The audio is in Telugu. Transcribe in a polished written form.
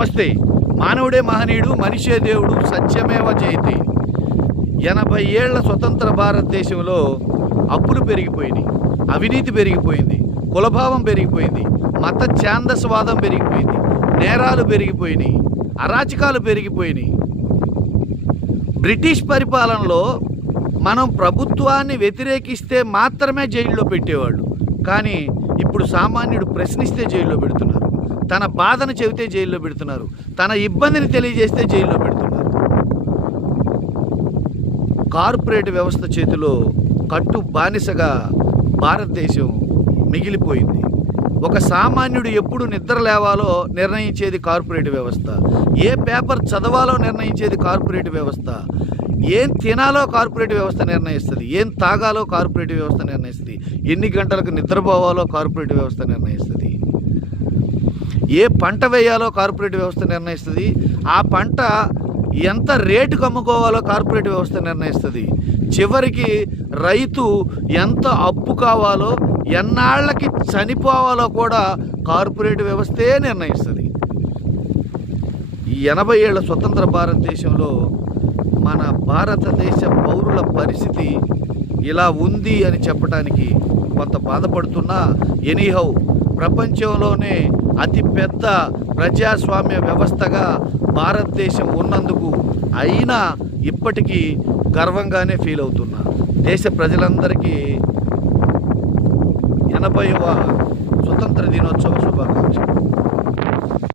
నమస్తే. మానవుడే మహనీయుడు, మనిషే దేవుడు, సత్యమేవ జయతే. 80 ఏళ్ల స్వతంత్ర భారతదేశంలో అప్పులు పెరిగిపోయినాయి, అవినీతి పెరిగిపోయింది, కులభావం పెరిగిపోయింది, మత ఛాందసవాదం పెరిగిపోయింది, నేరాలు పెరిగిపోయినాయి, అరాచకాలు పెరిగిపోయినాయి. బ్రిటిష్ పరిపాలనలో మనం ప్రభుత్వాన్ని వ్యతిరేకిస్తే మాత్రమే జైల్లో పెట్టేవాళ్ళు. కానీ ఇప్పుడు సామాన్యుడు ప్రశ్నిస్తే జైల్లో పెడుతున్నారు, తన బాధను చెబితే జైల్లో పెడుతున్నారు, తన ఇబ్బందిని తెలియజేస్తే జైల్లో పెడుతున్నారు. కార్పొరేట్ వ్యవస్థ చేతిలో కట్టు బానిసగా భారతదేశం మిగిలిపోయింది. ఒక సామాన్యుడు ఎప్పుడు నిద్ర లేవాలో నిర్ణయించేది కార్పొరేట్ వ్యవస్థ, ఏ పేపర్ చదవాలో నిర్ణయించేది కార్పొరేట్ వ్యవస్థ, ఏం తినాలో కార్పొరేట్ వ్యవస్థ నిర్ణయిస్తుంది, ఏం తాగాలో కార్పొరేట్ వ్యవస్థ నిర్ణయిస్తుంది, ఎన్ని గంటలకు నిద్రపోవాలో కార్పొరేట్ వ్యవస్థ నిర్ణయిస్తుంది, ఏ పంట వేయాలో కార్పొరేట్ వ్యవస్థ నిర్ణయిస్తుంది, ఆ పంట ఎంత రేటుకు అమ్ముకోవాలో కార్పొరేట్ వ్యవస్థ నిర్ణయిస్తుంది. చివరికి రైతు ఎంత అప్పు కావాలో, ఎన్నాళ్ళకి చనిపోవాలో కూడా కార్పొరేట్ వ్యవస్థే నిర్ణయిస్తుంది. ఈ 80 ఏళ్ల స్వతంత్ర భారతదేశంలో మన భారతదేశ పౌరుల పరిస్థితి ఇలా ఉంది అని చెప్పడానికి కొంత బాధపడుతున్నా, ఎనీహౌ ప్రపంచంలోనే అతిపెద్ద ప్రజాస్వామ్య వ్యవస్థగా భారతదేశం ఉన్నందుకు అయినా ఇప్పటికీ గర్వంగానే ఫీల్ అవుతున్నా. దేశ ప్రజలందరికీ 80వ స్వతంత్ర దినోత్సవ శుభాకాంక్షలు.